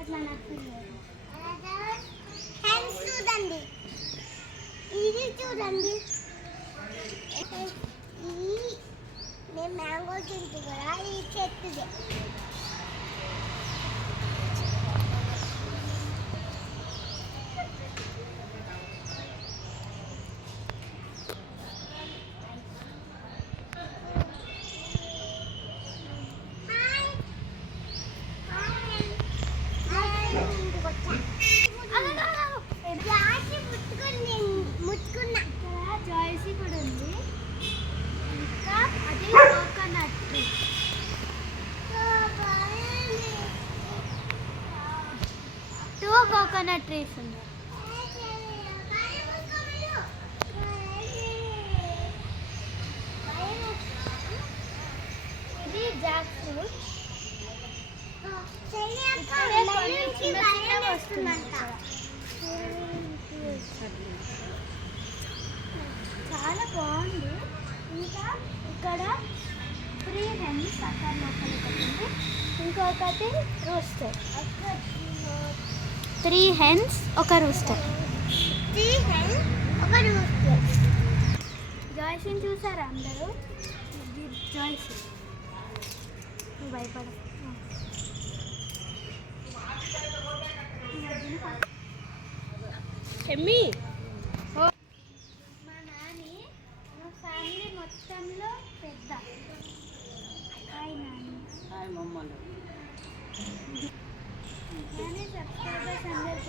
అట్లా హ్యాండ్స్ చూడండి ఇది చూడండి ఈ నేను మ్యాంగో తింటు కదా ఈ చెట్టుదే జాయిసీ కూడా ఉంది ఇంకా అది coconut tree two coconut trees ఉన్నాయి ఇది జాక్ ఫ్రూట్ వస్తుందంట చాలా బాగుంది. ఇంకా ఇక్కడ త్రీ హెన్స్ అక్కడ మొక్కలు ఒకటి ఇంకొకటి రూస్టర్ త్రీ హెన్స్ ఒక రూస్టర్ ఒక రూస్టర్ జాయ్సీని చూసారా అందరూ? ఇది జాయ్సీ ఎమ్మి మా నాని మా ఫ్యామిలీ మొత్తంలో పెద్ద. హాయ్ సబ్స్క్రైబర్స్ అందరికీ